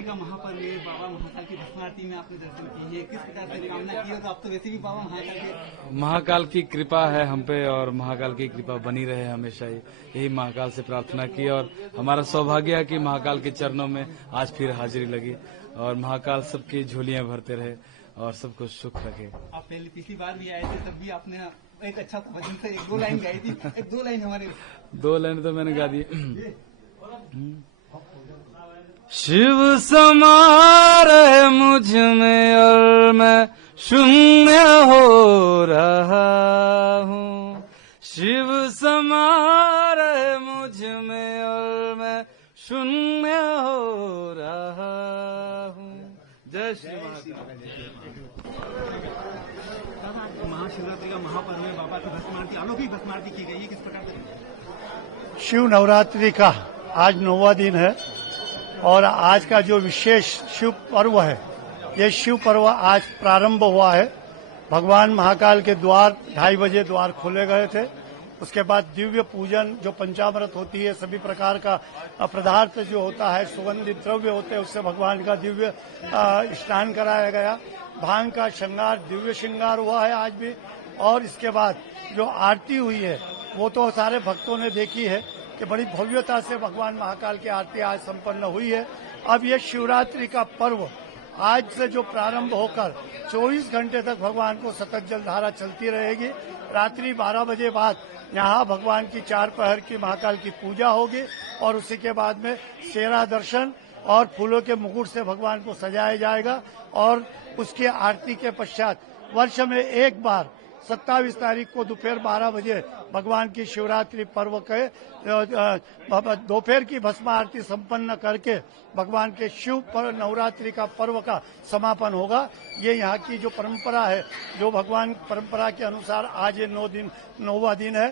शिवरात्रि का महापर्व है, बाबा महाकाल की भस्म आरती में आपने दर्शन किए, किस प्रकार से कामना की? तो आप तो वैसे भी बाबा महाकाल की कृपा है हम पे और महाकाल की कृपा बनी रहे हमेशा ही, यही महाकाल से प्रार्थना की और हमारा सौभाग्य है कि महाकाल के चरणों में आज फिर हाजिरी लगी और महाकाल सबकी झोलियां भरते रहे और सबको सुख रखे। आप पहले पिछली बार भी आए थे, तब भी आपने एक अच्छा भजन से एक दो लाइन गाई थी, एक दो लाइन हमारे 2 लाइन तो मैंने गा दी। शिव समा रहे मुझ में और मैं शून्य हो रहा हूँ, शिव समा रहे मुझ में और मैं शून्य हो रहा हूँ। जय श्री महाकाल। महाशिवरात्रि का महापर्व है, बाबा की भस्म आरती, अलौकिक भस्म आरती की गई है, किस प्रकार से? शिव नवरात्रि का आज 9वां दिन है और आज का जो विशेष शिव पर्व है, ये शिव पर्व आज प्रारंभ हुआ है। भगवान महाकाल के द्वार 2:30 बजे द्वार खोले गए थे। उसके बाद दिव्य पूजन, जो पंचामृत होती है, सभी प्रकार का पदार्थ जो होता है, सुगंधित द्रव्य होते हैं, उससे भगवान का दिव्य स्नान कराया गया। भांग का श्रृंगार, दिव्य श्रृंगार हुआ है आज भी। और इसके बाद जो आरती हुई है वो तो सारे भक्तों ने देखी है कि बड़ी भव्यता से भगवान महाकाल की आरती आज संपन्न हुई है। अब ये शिवरात्रि का पर्व आज से जो प्रारंभ होकर 24 घंटे तक भगवान को सतत जलधारा चलती रहेगी। रात्रि 12 बजे बाद यहाँ भगवान की 4 पहर की महाकाल की पूजा होगी और उसी के बाद में सेरा दर्शन और फूलों के मुकुट से भगवान को सजाया जाएगा। और उसकी आरती के पश्चात वर्ष में एक बार 27 तारीख को दोपहर 12 बजे भगवान की शिवरात्रि पर्व के दोपहर की भस्म आरती संपन्न करके भगवान के शिव पर नवरात्रि का पर्व का समापन होगा। ये यहाँ की जो परंपरा है, जो भगवान परंपरा के अनुसार आज ये 9वां दिन है।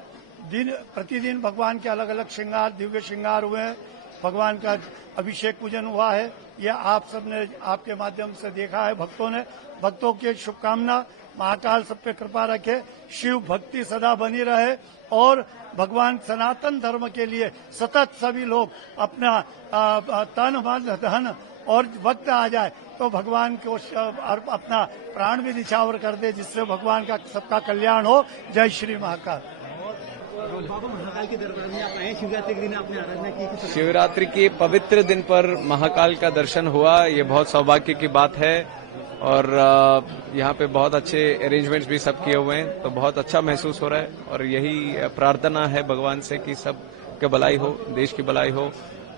प्रतिदिन भगवान के अलग अलग श्रृंगार, दिव्य श्रृंगार हुए हैं। भगवान का अभिषेक पूजन हुआ है। यह आप सबने आपके माध्यम से देखा है। भक्तों की शुभकामना, महाकाल सब पे कृपा रखे, शिव भक्ति सदा बनी रहे और भगवान सनातन धर्म के लिए सतत सभी लोग अपना तन मन धन और वक्त आ जाए तो भगवान को अपना प्राण भी निछावर कर दे, जिससे भगवान का सबका कल्याण हो। जय श्री महाकाल। बाबा महाकाल के दरबार में आप आए, शिवरात्रि के दिन आपने आराधना की? शिवरात्रि के पवित्र दिन पर महाकाल का दर्शन हुआ, ये बहुत सौभाग्य की बात है और यहाँ पे बहुत अच्छे अरेंजमेंट्स भी सब किए हुए हैं, तो बहुत अच्छा महसूस हो रहा है। और यही प्रार्थना है भगवान से कि सब के भलाई हो, देश की भलाई हो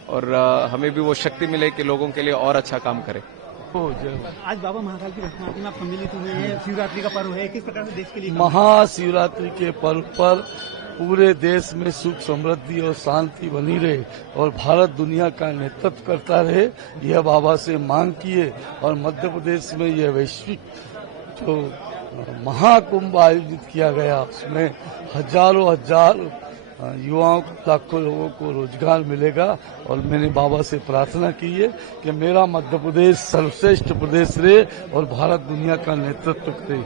और हमें भी वो शक्ति मिले कि लोगों के लिए और अच्छा काम करें। आज बाबा महाकाल की भस्म आरती में आप सम्मिलित हुए हैं, शिवरात्रि का पर्व है, किस प्रकार से देश के लिए? महाशिवरात्रि के पर्व पर पूरे देश में सुख समृद्धि और शांति बनी रहे और भारत दुनिया का नेतृत्व करता रहे, यह बाबा से मांग किए। और मध्य प्रदेश में यह वैश्विक जो महाकुंभ आयोजित किया गया, उसमें हजार युवाओं को, लाखों लोगों को रोजगार मिलेगा। और मैंने बाबा से प्रार्थना की है कि मेरा मध्य प्रदेश सर्वश्रेष्ठ प्रदेश रहे और भारत दुनिया का नेतृत्व करे।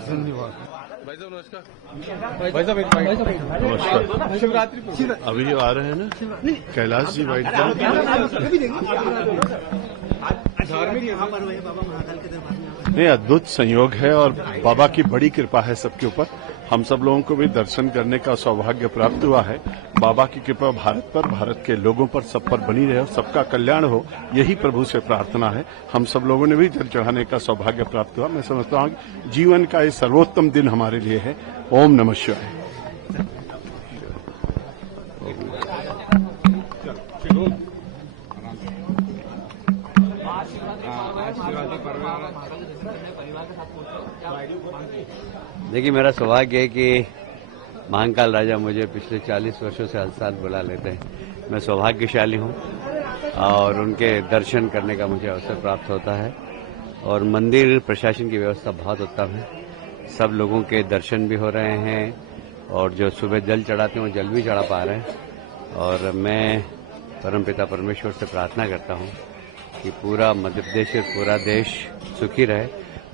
धन्यवाद। नमस्कार। शिवरात्रि अभी आ रहे हैं ना कैलाश जी वाइट धार्मिक महापर्व है बाबा महाकाल के दरबार में। नहीं, अद्भुत संयोग है और बाबा की बड़ी कृपा है सबके ऊपर। हम सब लोगों को भी दर्शन करने का सौभाग्य प्राप्त हुआ है। बाबा की कृपा भारत पर, भारत के लोगों पर, सब पर बनी रहे और सबका कल्याण हो, यही प्रभु से प्रार्थना है। हम सब लोगों ने भी जल चढ़ाने का सौभाग्य प्राप्त हुआ। मैं समझता हूँ जीवन का ये सर्वोत्तम दिन हमारे लिए है। ओम नमः शिवाय। देखिए, मेरा सौभाग्य है कि महाकाल राजा मुझे पिछले 40 वर्षों से हर साल बुला लेते हैं। मैं सौभाग्यशाली हूँ और उनके दर्शन करने का मुझे अवसर प्राप्त होता है। और मंदिर प्रशासन की व्यवस्था बहुत उत्तम है, सब लोगों के दर्शन भी हो रहे हैं और जो सुबह जल चढ़ाते हैं वो जल भी चढ़ा पा रहे हैं। और मैं परमपिता परमेश्वर से प्रार्थना करता हूँ कि पूरा मध्य प्रदेश और पूरा देश सुखी रहे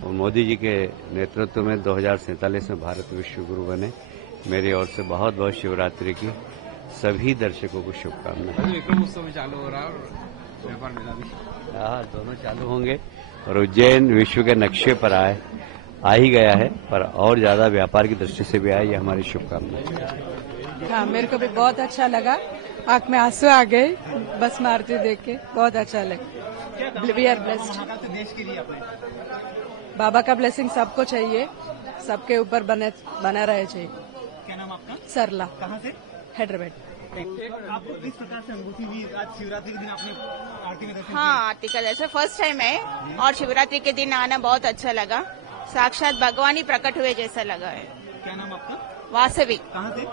और मोदी जी के नेतृत्व में 2047 में भारत विश्व गुरु बने। मेरी ओर से बहुत बहुत शिवरात्रि की सभी दर्शकों को शुभकामनाएं। व्यापार मेला भी। हाँ, दोनों चालू होंगे और उज्जैन विश्व के नक्शे पर आ ही गया है, पर और ज्यादा व्यापार की दृष्टि से भी आए, ये हमारी शुभकामनाएं। हाँ, मेरे को भी बहुत अच्छा लगा, आंख में आंसू आ गए बस मारती देख के, बहुत अच्छा लगा। We are blessed. महाकाल से देश के लिए अपने बाबा का ब्लेसिंग सबको चाहिए, सबके ऊपर बना रहे चाहिए। क्या नाम आपका? सरला, कहाँ से? हैदराबाद। आपको किस प्रकार से अनुभूति हुई आज शिवरात्रि के दिन आपने आरती में दर्शन हाँ, आरती का जैसे फर्स्ट टाइम है और शिवरात्रि के दिन आना बहुत अच्छा लगा। साक्षात भगवान ही प्रकट हुए जैसा लगा है। किया? क्या नाम आपका? वास्तविक, कहाँ से?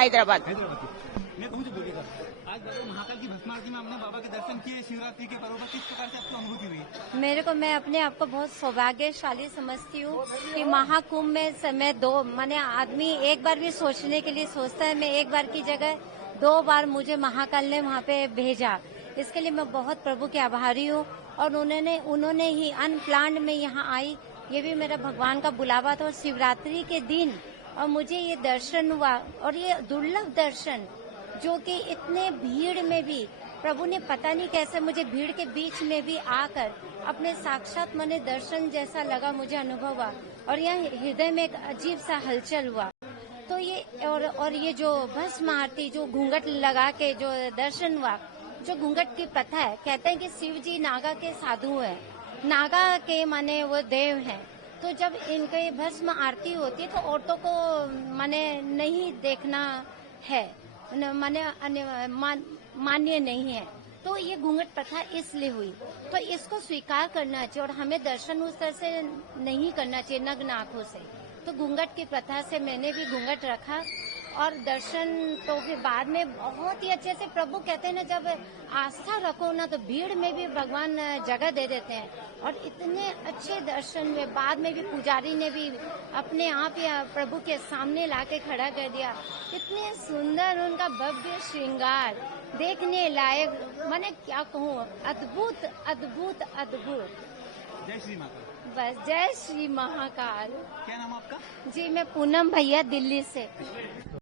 हैदराबाद। हैदराबाद से। मैं कहूँ जो बोलेगा आज महाकाल की भस्म आरती में हमने बाबा के दर्शन किए शिवरात्रि के पर्व पर, किस प्रकार से आपको अनुभूति हुई? मैं अपने आप को बहुत सौभाग्यशाली समझती हूँ कि महाकुंभ में समय माने आदमी एक बार भी सोचने के लिए सोचता है, मैं एक बार की जगह 2 बार मुझे महाकाल ने वहाँ पे भेजा। इसके लिए मैं बहुत प्रभु की आभारी हूँ। और उन्होंने ही अनप्लान्ड में यहाँ आई, ये भी मेरा भगवान का बुलावा था। और शिवरात्रि के दिन और मुझे ये दर्शन हुआ, और ये दुर्लभ दर्शन जो कि इतने भीड़ में भी प्रभु ने पता नहीं कैसे मुझे भीड़ के बीच में भी आकर अपने साक्षात मने दर्शन जैसा लगा, मुझे अनुभव हुआ। और यहाँ हृदय में एक अजीब सा हलचल हुआ। तो ये और ये जो भस्म आरती, जो घूंघट लगा के जो दर्शन हुआ, जो घूंघट की प्रथा है, कहते हैं कि शिव जी नागा के साधु हैं, नागा के माने वो देव हैं। तो जब इनके भस्म आरती होती है तो औरतों को माने नहीं देखना है, मान्य नहीं है। तो ये घूंघट प्रथा इसलिए हुई, तो इसको स्वीकार करना चाहिए और हमें दर्शन उस तरह से नहीं करना चाहिए नग्न आंखों से। तो घूंघट की प्रथा से मैंने भी घूंघट रखा और दर्शन तो फिर बाद में बहुत ही अच्छे से, प्रभु कहते हैं ना, जब आस्था रखो ना तो भीड़ में भी भगवान जगह दे देते हैं। और इतने अच्छे दर्शन में बाद में भी पुजारी ने भी अपने आप ही प्रभु के सामने लाके खड़ा कर दिया। इतने सुंदर उनका भव्य श्रृंगार, देखने लायक, मैंने क्या कहूँ, अद्भुत अद्भुत अद्भुत। जय श्री माता। बस जय श्री महाकाल। क्या नाम आपका? जी, मैं पूनम भैया, दिल्ली से।